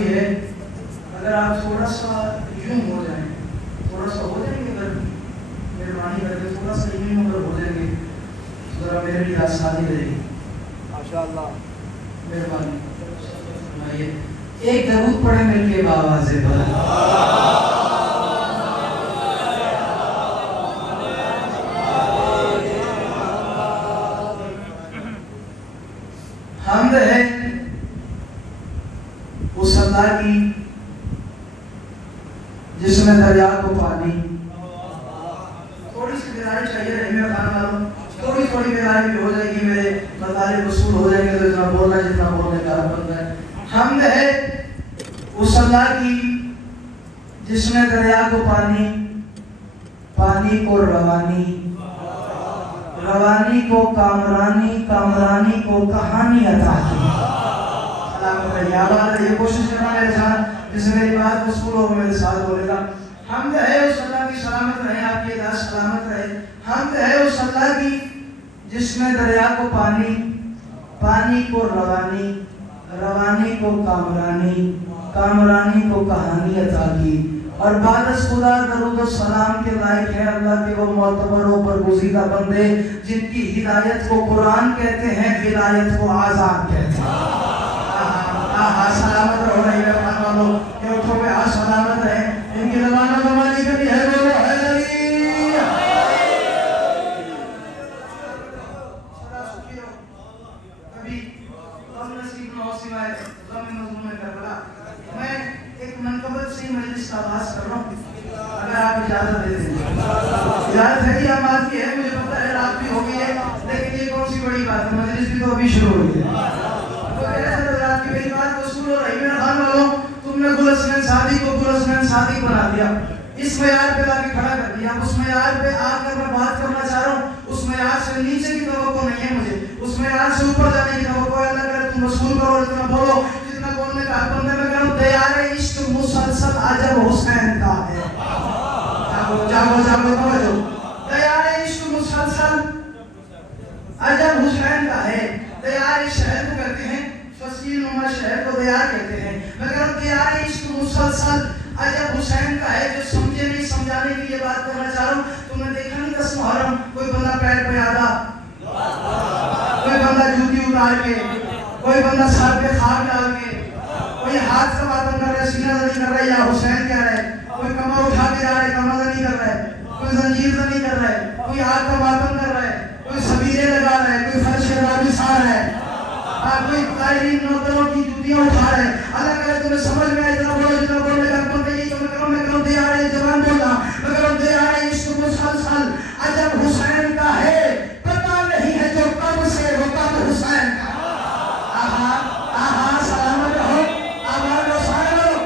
کافی ہے. اگر آپ تھوڑا سا یوں ہو جائیں، تھوڑا سا ہو جائیں گے، اگر مہربانی کر کے تھوڑا سا یوں اگر ہو جائیں گے ذرا میرے لیے آسانی رہے گی. ماشاءاللہ مہربانی فرمائیے. ایک درود پڑھیں مل کے بآواز بلند. حمد ہے اس اللہ کی جس نے دریا کو پانی. تھوڑی سی بیداری چاہیے رہی میں خان والوں، تھوڑی بیداری بھی ہو جائے گی، میرے مطالب وصول ہو جائیں گے تو اتنا بولنا جتنا بولنے کا حق بنتا ہے. حمد ہے اس اللہ کی جس نے دریا کو پانی، پانی کو روانی، روانی کو کامرانی، کامرانی کو کہانی عطا کی. سلامت رہیے. آباد رہیے. کوشش کرنا میرے ساتھ، جس سے میری بات وصول ہو میرے ساتھ بولے گا. حمد ہے اس اللہ کی، سلامت رہے آپ کی ذات سلامت رہے. حمد ہے اس اللہ کی جس نے دریا کو پانی، پانی کو روانی، روانی کو کامرانی، کامرانی کو کہانی عطا کی. اور بعد از خدا درود و سلام کے لائق ہے اللہ کے وہ معتبروں پر گزیدہ بندے جن کی ہدایت کو قرآن کہتے ہیں، ہدایت کو آزاد کہتے ہیں. سلامت رہو رہی ہے خان والوں کے اٹھوں پہ آج سلامت رہے. ان کی زبانوں زمانی کبھی ہے بولو ہے علی. سدا سکھی ہو کبھی غم نصیب نہ ہو سوائے غم مظلوم کربلا. میں ایک منقبت سے مجلس کا آغاز کر رہا ہوں، اگر آپ اجازت دے دیں. اجازت ہے کہ آپ بات کی ہے، مجھے پتہ ہے رات بھی ہو گئی ہے، لیکن یہ کون سی بڑی بات ہے، مجلس بھی تو ابھی شروع ہوئی ہے. رات کی میری بات وصول ہو رہی ہے. خان والوں تم نے گل حسنین سعدی کو گل حسنین سعدی بنا دیا، اس معیار پہ لا کے کھڑا کر دیا. اس معیار پہ آ کر میں بات کرنا چاہ رہا ہوں. اس معیار سے نیچے کی توقع نہیں ہے مجھے، اس معیار سے اوپر جانے کی توقع ہے. اللہ کرے تم وصول کرو، جتنا بولو جتنا بولنے کا حق بنتا ہے. میں کہہ رہا ہوں دیار عشق مسلسل عجب حسین کا ہے. جاگو جاگو جاگو توجہ. دیار عشق مسلسل عجب حسین کا ہے. دیار شہر کو کہتے ہیں، فصیح نما شہر کو دیار کہتے ہیں. میں کہہ رہا ہوں دیار عشق مسلسل عجب حسین کا ہے. جو سمجھے نہیں سمجھانے کی یہ بات کرنا چاہ رہا ہوں. تم نے دیکھا نہیں 10 محرم کوئی بندہ پیر پہ آدھا، کوئی بندہ جوتی اتار کے، کوئی بندہ سر پہ خاک ڈال کے، کوئی ہاتھ سے باتیں کر رہا ہے، سینہ زنی کر رہا ہے یا حسین کہہ رہا ہے، کوئی کمر اٹھا کے جا رہا ہے کمر زنی کر رہا ہے، کوئی زنجیر زنی کر رہا ہے، کوئی آگ کا ماتم کر رہا ہے، کوئی سبیرے لگا رہا ہے، کوئی فرش راوی سار ہے، کوئی قائرین نوکروں کی جوتیاں اٹھا رہے ہیں. اللہ کرے تمہیں سمجھ میں آئے جتنا بولو جتنا بولنے کا حق بنتا ہے. یہ تو میں کروں دے آ رہے زبان بولنا، میں کروں دے آ رہے عشق مسلسل عجب حسین کا ہے. پتہ نہیں ہے جو کب سے وہ کب حسین کا. آہا آہا سلامت رہو آباد و سائر ہو.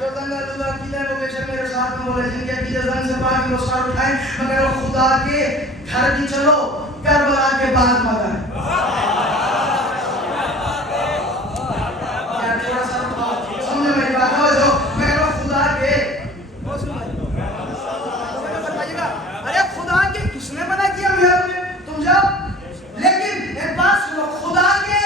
جو زنگ آلودہ عقیدہ ہے وہ بے شک میرے ساتھ میں بولے، جن کے عقیدہ زنگ سے پاک وہ سار اٹھائیں، مگر وہ خدا کے گھر بھی چلو کربلا کے بعد مگر کیا تھوڑا سا سمجھے میری بات ہو جو مگر وہ خدا کے بتائیے گا، ارے خدا کے کس نے منع کیا میرے میں تم جاؤ، لیکن ایک بات سنو، خدا کے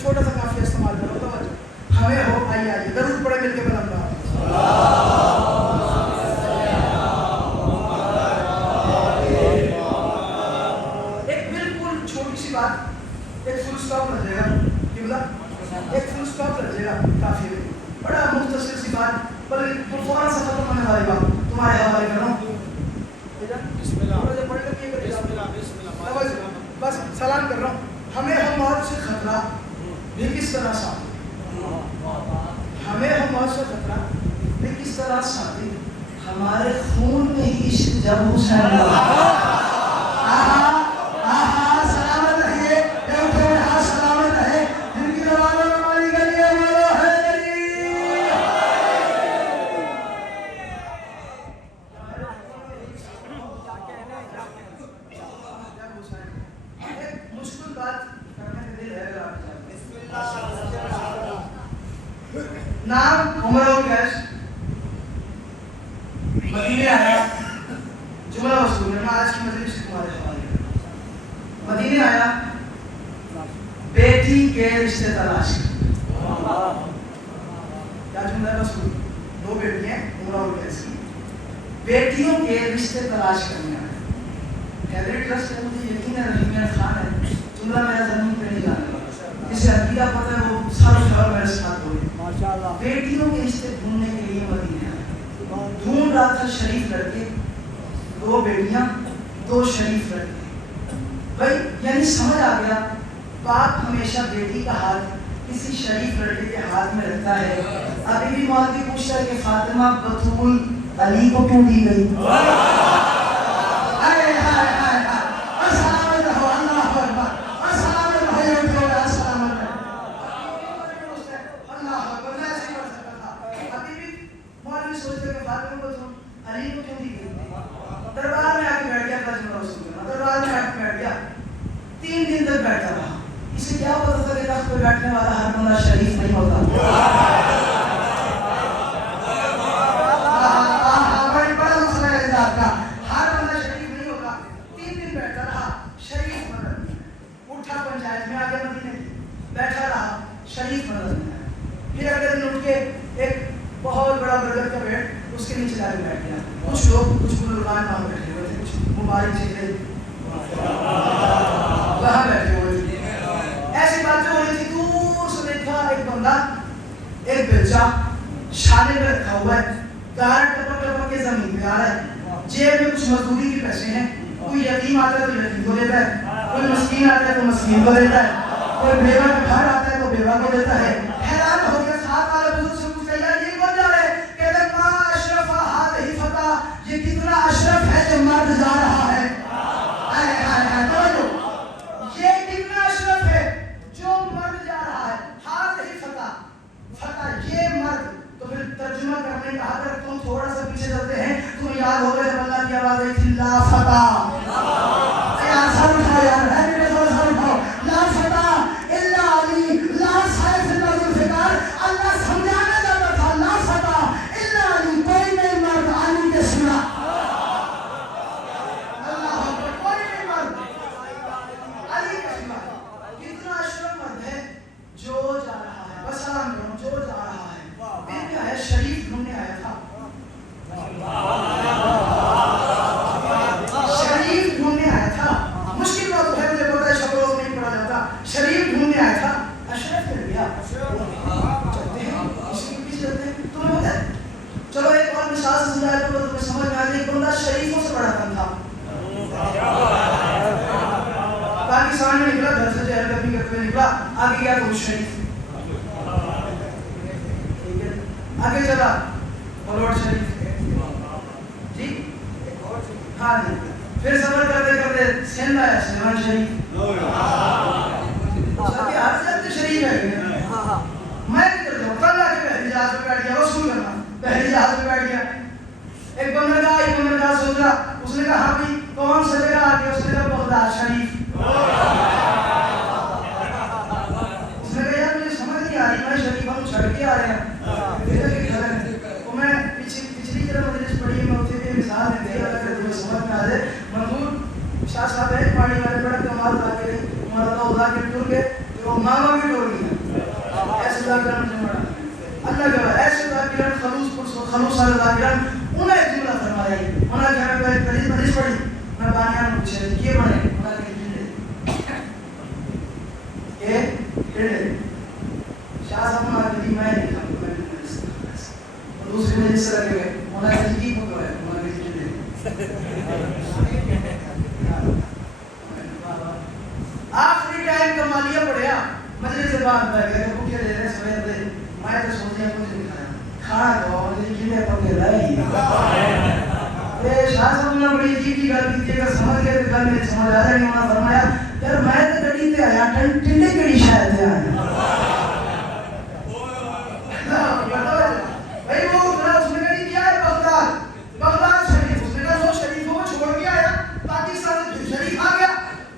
چھوٹا سا کافی استعمال کرو تو ہمیں ہو آئیے درود پڑھے مل کے بلند ایک بالکل چھوٹی سی بات، ایک فل سٹاپ لگ جائے گا، کیوں بلا ایک فل سٹاپ لگ جائے گا کافی ہے، بڑا مختصر سی بات، بلکہ فوراً سا ختم ہونے والی بات تمہارے حوالے کر رہا ہوں۔ بس سلام کر رہا ہوں۔ ہمیں ہم موت سے خطرہ بھی کس طرح ساتھی، ہمیں ہم موت سے خطرہ بھی کس طرح ساتھی، ہمارے خون میں ہی جب حسین سلامت رہیے، سلامت رہے، جن کی روانوں میں ہماری گلی ہے وہ ہے مشکل بات کرنے کے دل ہے۔ نام عمر القیس، مدینے آیا، جملہ وصول ہے، میں آج کی مجلس سے تمہارے حوالے کرتا ہوں۔ مدینے آیا، بیٹی کے رشتے تلاش کیا جملہ وصول، دو بیٹیاں عمر القیس کی، بیٹیوں کے رشتے تلاش کرنے آیا۔ حیدری ٹرسٹ ہے، مجھے یقین ہے رحیم خان ہے، جملہ میرا زمین پہ نہیں جانے والا، جسے عقیدہ پتہ ہے وہ سارا خیال میرے ساتھ ہوئے۔ بیٹیوں کے رشتے ڈھونڈنے کے لیے مدینے آیا، ڈھونڈ رہا تھا شریف لڑکے، دو بیٹیاں دو شریف لڑکے، بھائی یعنی سمجھ آ گیا باپ ہمیشہ بیٹی کا ہاتھ کسی شریف لڑکے کے ہاتھ میں رکھتا ہے۔ ابھی بھی مولوی پوچھتا ہے کہ فاطمہ بتول علی کو کیوں دی گئی؟ دربار میں آ کے بیٹھ گیا، دربار میں آ کے بیٹھ گیا، 3 دن تک بیٹھا رہا۔ اسے کیا پتا تھا کہ تخت پہ بیٹھنے والا ہر بندہ شریف نہیں ہوتا۔ بڑا مسئلہ ہے اس بات کا، ہر بندہ شریف نہیں ہوتا۔ 3 دن بیٹھا رہا، شریف بدل گیا، اٹھا پنچایت میں آ گیا مدینے، بیٹھا رہا، شریف بدل گیا۔ پھر اگلے دن اٹھ کے ایک بہت بڑا برگد کا پیڑ، اس کے نیچے جا کے بیٹھ گیا۔ کچھ لوگ کچھ بزرگان وہاں بیٹھے ہوئے تھے، کچھ مبارک چہرے گارڈ ٹپک ٹپک کے زمین پہ آ رہا ہے، جیب میں کچھ مزدوری کے پیسے ہیں، کوئی یتیم آتا ہے تو یتیم کو دیتا ہے، کوئی مسکین آتا ہے تو مسکین کو دیتا ہے، کوئی بیوہ کا گھر آتا ہے تو بیوہ کو دیتا ہے. حیران ہو گیا، ساتھ والے بزرگ سے پوچھا یار یہ کون جا رہا ہے؟ کہتے ہیں ما اشرف هذه فتى، یہ کتنا اشرف ہے جو مرد جا رہا ہے. یہ کتنا اشرف ہے جو مرد جا رہا ہے. هذه فتى، فتى یہ مرد. تو پھر ترجمہ کرنے کا اگر تم تھوڑا سا پیچھے چلتے ہیں تمہیں یاد ہوگا جب اللہ کی آواز آئی تھی لا فتى. یار سر اٹھاؤ یار، ہے میرے سر اٹھاؤ. لا فتى الا علی لا سیف الا ذوالفقار. اللہ سمجھانا چاہتا تھا لا فتى الا علی، کوئی نہیں مرد علی کے سوا. اللہ اکبر، کوئی نہیں مرد علی کے سوا. کتنا اشرف مرد ہے جو جا رہا ہے. بس سلام کرو، جو جا رہا ہے. دن کیا ہے؟ شریف ڈھونڈنے آیا تھا. شریف ڈھونڈنے آیا تھا. مشکل بات ہے، مجھے پتا ہے شب روز نہیں پڑھا جاتا. شریف ڈھونڈنے آیا تھا، اشرف مل گیا. چلتے ہیں اسی کے پیچھے چلتے ہیں. تمہیں پتا ہے، چلو ایک اور مثال سمجھایا تو تمہیں سمجھ میں آ جائے. ایک بندہ شریفوں سے بڑا کم تھا. پاکستان میں نکلا، گھر سے چہل قدمی کرتے ہوئے نکلا، آگے گیا تو شریف. آگے چلا بلوٹ شریف جی، ہاں جی. پھر سفر کرتے کرتے سندھ آیا، سلیمان شریف. ہر جگہ شریف ہے. میں کدھر جاؤں؟ کل آ کے پہلی جہاز پہ بیٹھ گیا، وصول کرنا پہلی جہاز پہ بیٹھ گیا. ایک بندرگاہ سوچ رہا. اس نے کہا ہاں بھائی کون سا جگہ آ گیا؟ اس نے کہا بغداد شریف. اس نے کہا یار مجھے سمجھ نہیں آ رہی، میں شریف ہم چھڑ کے آ رہے ہیں. میں پچھلی طرح مجلس پڑھی ہے، میں اسے بھی مثال دیتے ہیں اگر تمہیں سمجھ میں آ جائے. منظور شاہ صاحب ہے پانی والے، بڑا کمال ذاکر ہے. مولانا ذاکر ٹور کے جو ماما بھی ٹور گئی ہیں. ایسے ذاکران مجھے بڑا اللہ کے بعد ایسے ذاکران خلوص والے ذاکران انہیں ایک جملہ فرمایا. انہیں گھر میں مجلس پڑھی، میں بانیان پوچھے یہ بنے انہیں کہ ٹنڈے شاہ صاحب نے کہا میں نہیں کھاؤں. دوسری مجلس سے لگے گئے انہوں نے کی پکڑا ہے، انہوں نے کہا آخری ٹائم کمالیہ پڑھیا. مجلس سے بعد بیٹھ گئے کہ بھوکے دے رہے سویر دے. میں تو سوچیا کچھ نہیں کھایا، کھانا کھاؤ مجھے کھلے پکے رہی. شاہ صاحب نے بڑی عجیب کی گل کی. اگر سمجھ گئے تو گل میری سمجھ آ جائے. انہوں نے فرمایا یار میں تو گڑی تے آیا، ٹنڈے کیڑی شاید تے آیا. بھائی وہ اس نے کہا کیا ہے بغداد، بغداد شریف. اس نے کہا وہ شریفوں کو چھوڑ کے آیا، پاکستان سے شریف آ گیا.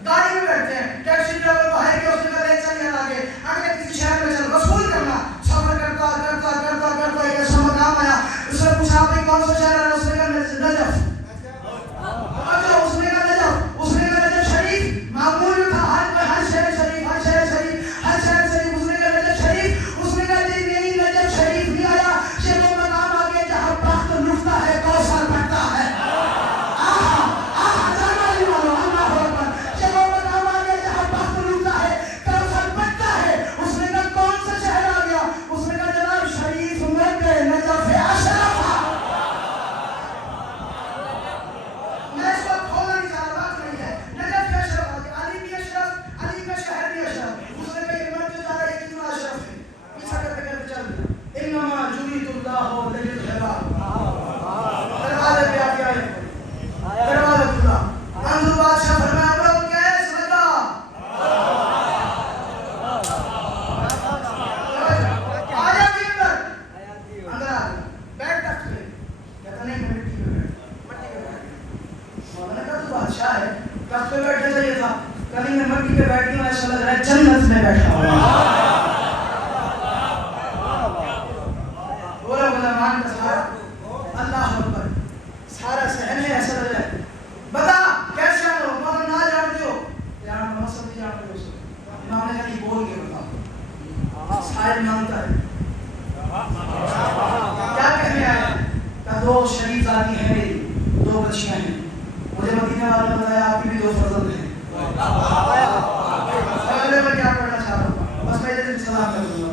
گاڑی میں بیٹھتے ہیں، ٹیکسی ڈرائیور باہر کے. اس نے کہا لے چل یار آگے آگے کسی شہر میں چل، وصول کرنا. سفر کرتا کرتا کرتا کرتا ایک ایسا مقام آیا. اس نے پوچھا بھائی کون سا شہر ہے؟ اس نے کہا نجف. اس نے کہا نجف. اس نے کہا نجف شریف معمول تھا، ہر شہر شریف، ہر شہر شریف، ہر شہر شریف. اس نے کہا نجف شریف. اس نے کہا نہیں نجف شریف نہیں آیا. یہ وہ مقام آ گیا جہاں بخت لٹتا ہے، کوثر بٹتا ہے.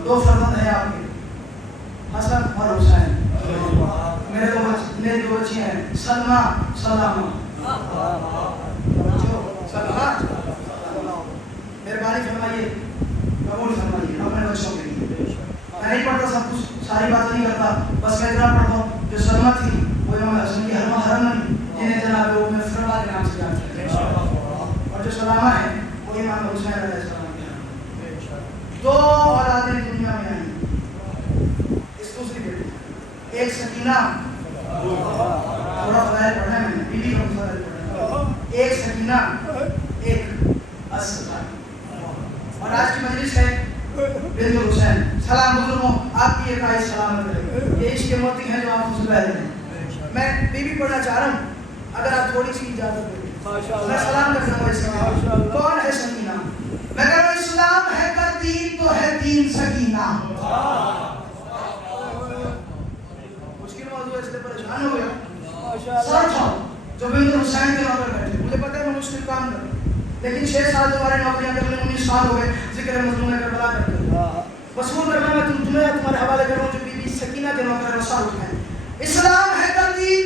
دو فرزند ہیں آپ کے، حسن اور حسین. میرے تو بچی ہیں سلمہ سلامہ سلمہ مہربانی فرمائیے قبول فرمائیے اپنے بچوں کے لیے. میں نہیں پڑھتا سب کچھ ساری باتیں نہیں کرتا بس میں اتنا پڑھتا ہوں جو سلمہ تھی وہ امام حسن کی حرمنی جنہیں جناب وہ میں فرما کے نام سے جانتے ہیں اور جو سلامہ ہے وہ امام حسین علیہ السلام کے ہیں. دو اولادیں دنیا میں آئیں اس دوسری بیٹی ایک سکینہ تھوڑا فضائل پڑھنا ہے میں نے بیوی کا فضائل پڑھنا ایک سکینہ ایک اسد. اور آج کی مجلس ہے بنت الحسین. سلام بزرگوں آپ کی ایک آئی سلامت رہے. یہ عشق کے موتی ہیں جو آپ سے پہلے ہیں. میں بیوی پڑھنا چاہ رہا ہوں اگر آپ تھوڑی سی اجازت دیں میں سلام کرنا ہوں. اس کون ہے سکینہ؟ میں کہہ رہا ہوں اسلام ہے کا دین تو ہے دین سکینہ. مشکل موضوع اس سے پریشان ہو گیا سر اٹھاؤ جو بنت الحسین کے نوکر بیٹھے. مجھے پتہ ہے میں مشکل کام کر لیکن 6 سال تمہارے نوکریاں کرنے 19 سال ہو گئے ذکر مظلوم کربلا کرتے وصول کرنا میں تمہیں تمہارے حوالے کر رہا ہوں جو بی بی سکینہ کے نوکر ہے وہ سال اٹھائیں. اسلام ہے کا دین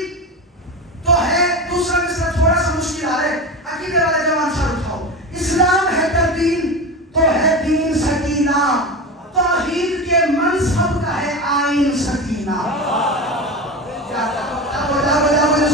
تو ہے دوسرا مصرع تھوڑا سا مشکل آ رہا ہے عقیدے والے جوان سر اٹھاؤ. اسلام ہے کا دین تو ہے دین سکینہ توحید کے منصب کا ہے آئین سکینہ.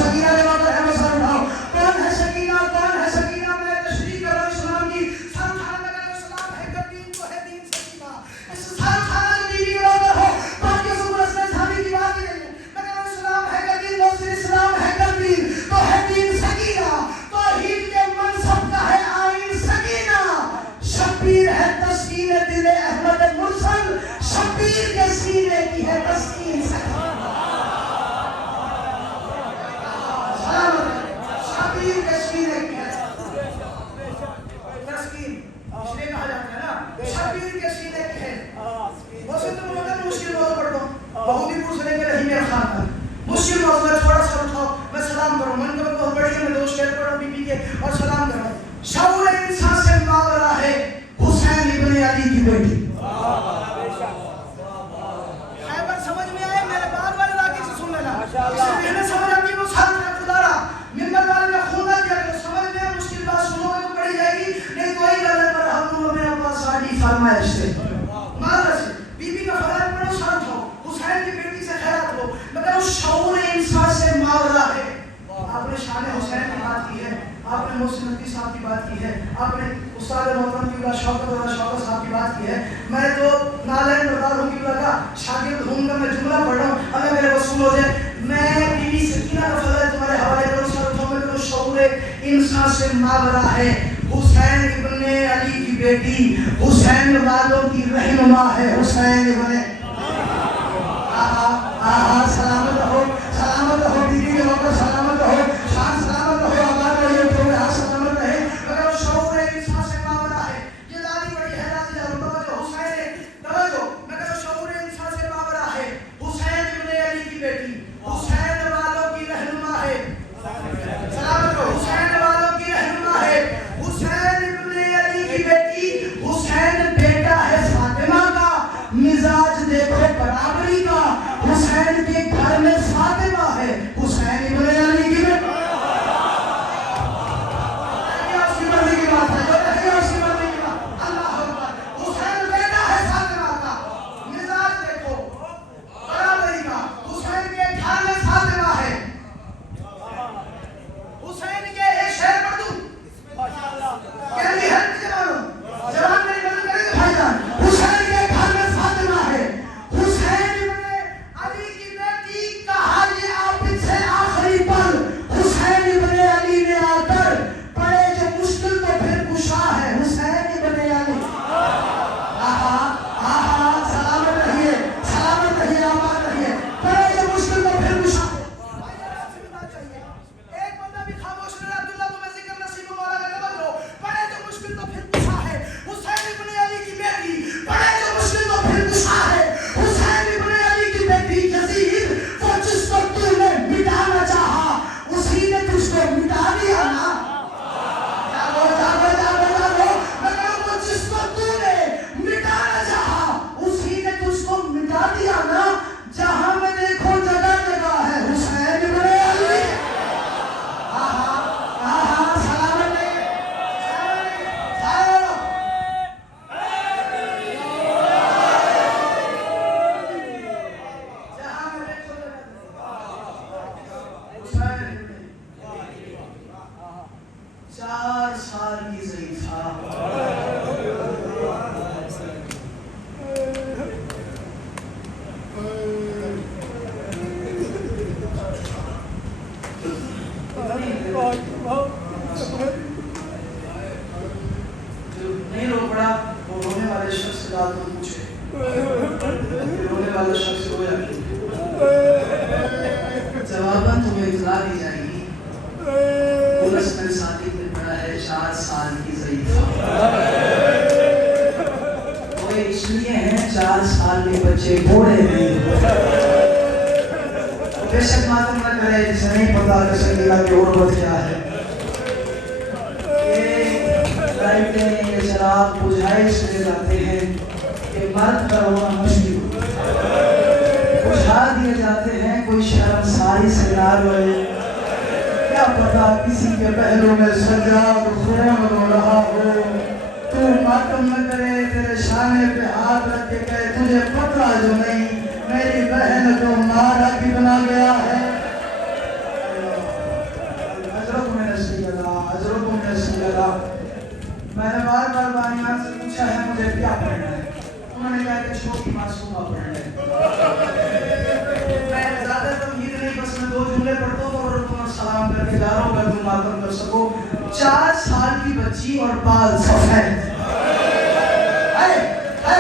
سکینہ کے نوکر ہے وہ سر اٹھاؤ. کون ہے سکینہ؟ کون ہے سکینہ؟ میں تشریح کر رہا ہوں اسلام کی. سر اٹھانا لگا اسلام ہے کا دین تو ہے دین سکینہ. اس سر اٹھانا جو بیوی کے نوکر ہو باقی سب رسل تھامی کی بات ہی نہیں ہے. میں کہہ رہا ہوں اسلام ہے کا دین دوسری اسلام ہے کا دین تو ہے دین سکینہ توحید کے منصب کا ہے آئین سکینہ. شبیر ہے تسکین دل احمد مرسل شبیر کے سینے کی ہے تسکین سکینہ. شبیر کے سینے کی ہے تسکین اس لیے کہا جاتا ہے نا شبیر کے سینے کی ہے. ویسے تو میں مشکل موضوع پڑھتا ہوں بہودی پور سے لے کے رحیم خان تک مشکل موضوع ہے. تھوڑا سا اٹھاؤ میں سلام کروں. من کا بہت بڑی ہے میں 2 شعر پڑھ رہا ہوں بی بی کے اور سلام کر رہا ہوں. شعور انسان سے ماورا ہے حسین ابن علی کی بیٹی. خیبر سمجھ میں آئے میرے بعد والے علاقے سے سن لینا اسے محنت سمجھ آتی ہے وہ ساتھ میں خدا رہا ممبر والے نے خونہ کیا کہ سمجھ میں مشکل بات سنو گے تو پڑھی جائے گی نہیں تو ہی غلط پر ہم میں اپنا ساری فرمائش سے ماذا سے بی بی کا فرائض پڑھو ساتھ ہو حسین کی بیٹی سے خیرات ہو. مگر اس شعور انسان سے ماورا ہے. آپ نے شان حسین کی بات کی ہے آپ نے محسن نقوی صاحب کی بات کی ہے آپ نے استاد محترم کی شوکت صاحب کی بات کی ہے. میں تو نالین بردار ہوں کی کا شاگرد ہوں گا. میں جملہ پڑھ رہا ہوں اگر میرے وصول ہو جائے میں بی بی سکینہ کا فضل تمہارے حوالے کروں. سر اٹھاؤ میں کروں شعور انسان سے ماورا ہے حسین ابن علی کی بیٹی حسین والوں کی رہنما ہے حسین ابن سلامت رہو بیوی کے وقت سلامت رہو شان سلامت رہو آباد رہے تمہیں ہاں سلامت رہے. مگر وہ شعور انسان سے ماورا ہے. یہ دادی بڑی ہے دادی جانو توجہ حسین توجہ مگر وہ شعور انسان سے ماورا ہے حسین ابن علی کی بیٹی حسین والوں کی رہنما ہے. سلامت رہو حسین والوں کی رہنما ہے حسین ابن علی کی بیٹی. حسین بیٹا ہے فاطمہ کا مزاج دیکھو برابری کا. حسین کے گھر میں فاطمہ ہے جو نہیں رو پڑا وہ رونے والے شخص سے بات کو پوچھے رونے والا شخص رویا کیوں؟ جواباً تمہیں اطلاع دی جائے گی پولس میں ساتھی نے پڑھا ہے 4 سال کی ضعیف وہ اس لیے ہیں 4 سال کے بچے بوڑھے نہیں بے شک ماتم نہ کرے جسے نہیں پتا کہ سکینہ کی عربت کیا ہے لائٹیں یہ چراغ بجھائے اس لیے جاتے ہیں کہ مرد کا رونا مشکل بجھا دیے جاتے ہیں کوئی شرمساری سے نہ روئے کیا پتا کسی کے پہلو میں سجاد خون رو رہا ہو تو ماتم نہ کرے تیرے شانے پہ ہاتھ رکھ کے کہے تجھے پتہ جو نہیں میری بہن کو مارا کی بنا گیا ہے اجرکم من السیدہ اجرکم من السیدہ میں نے بار بار بانیان سے پوچھا ہے مجھے کیا پڑھنا ہے انہوں نے کہا کہ چھوٹی معصومہ پڑھنا ہے میں زیادہ تمہید نہیں بس میں 2 جملے پڑھتا ہوں اور تمہیں سلام کر کے جا رہا ہوں اگر تم ماتم کر سکو 4 سال کی بچی اور بال سفید اے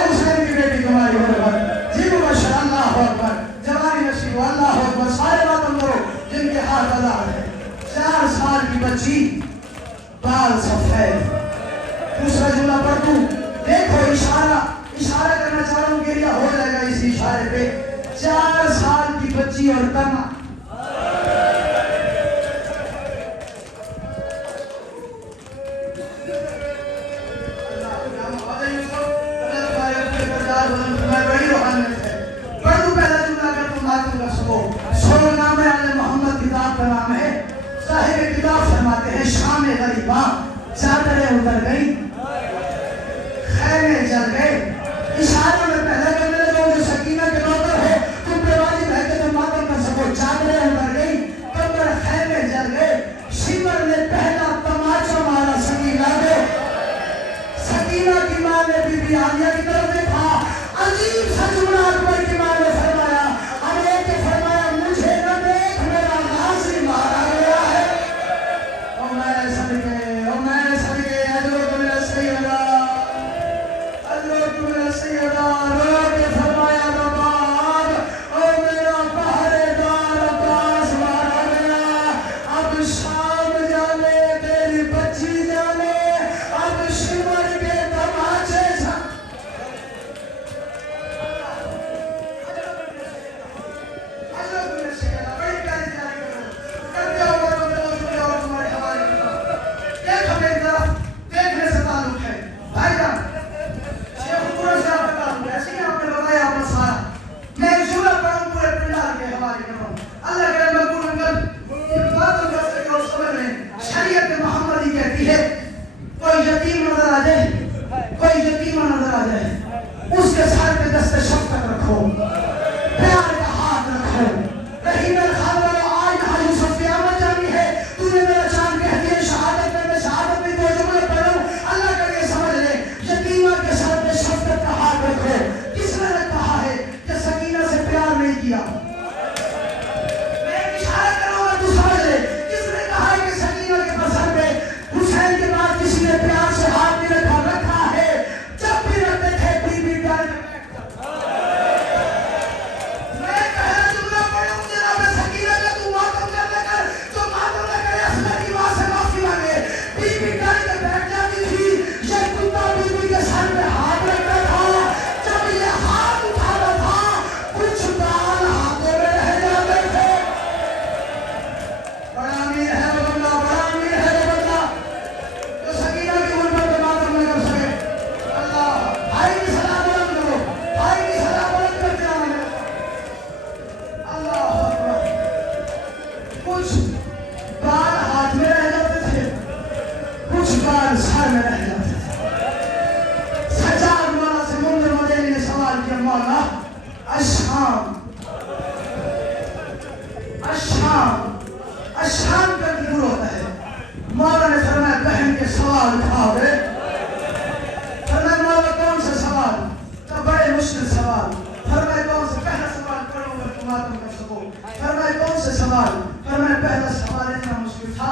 حسین کی بیٹی تمہاری حرمت جی مبشر اللہ اکبر جوانی نصیب اللہ اکبر سارے ماتم کرو جن کے ہاتھ آزاد ہے 4 سال کی بچی بال سفید دوسرا جملہ پڑھ دوں دیکھو اشارہ کرنا چاہ رہا ہوں کہ ہو جائے گا اس اشارے پہ 4 سال کی بچی اور تنا نام ہے محمد کتاب کا نام ہے صاحب کتاب فرماتے ہیں شام غریباں چادریں اتر گئی خیمے جل گئے اشاروں میں پہلے کرنے لگا جو سکینہ کے نوکر ہو تم پہ واجب ہے کہ تم ماتم کر سکو چادریں اتر گئی کمر خیمے جل گئے شمر نے پہلا تماچا مارا سکینہ کو سکینہ کی ماں نے بی بی عالیہ کی طرف دیکھا عجیب سا جملہ اکبر کی ماں نے فرمایا اب ایک کے فرمایا مجھے نہ دیکھ میرا غازی مارا گیا ہے او میں صدقے اجرکم من السیدہ اجرکم من السیدہ رو کے فرمایا رباب او میرا پہرے دار عباس مارا گیا اب شام جانے تیری بچی جانے اب شمر کے تماچے اس کے سر پہ دست شفقت رکھو پیار کا ہاتھ رکھو رحیم الخبر آج نہ یوسف قیامت جانی ہے تو نے میرا چاند کہہ دیا شہادت میں شہادت میں 2 جملے پڑھوں اللہ کا یہ سمجھ لے یتیمہ کے سر پہ شفقت کا ہاتھ رکھو کس نے کہا ہے کہ سکینہ سے پیار نہیں کیا میں اشارہ کروں گا تو سمجھ لے کس نے کہا ہے کہ سکینہ کے سر پہ حسین کے بعد کسی نے پیار سے ہاتھ نہیں رکھا ہے جب بھی رکھتے تھے بی بی ڈر سر میں رہ جاتے تھے سجاد مولا سے منظر مدینی نے سوال کیا مولا الشام کا دور ہوتا ہے مولا نے فرمایا بہن کے سوال اٹھاؤ گے فرمایا مولا کون سا سوال تو بڑے مشکل سوال فرمایا کون سا پہلا سوال پڑھو گے تم ماتم کر سکو فرمایا کون سے سوال فرمایا پہلا سوال اتنا مشکل تھا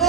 2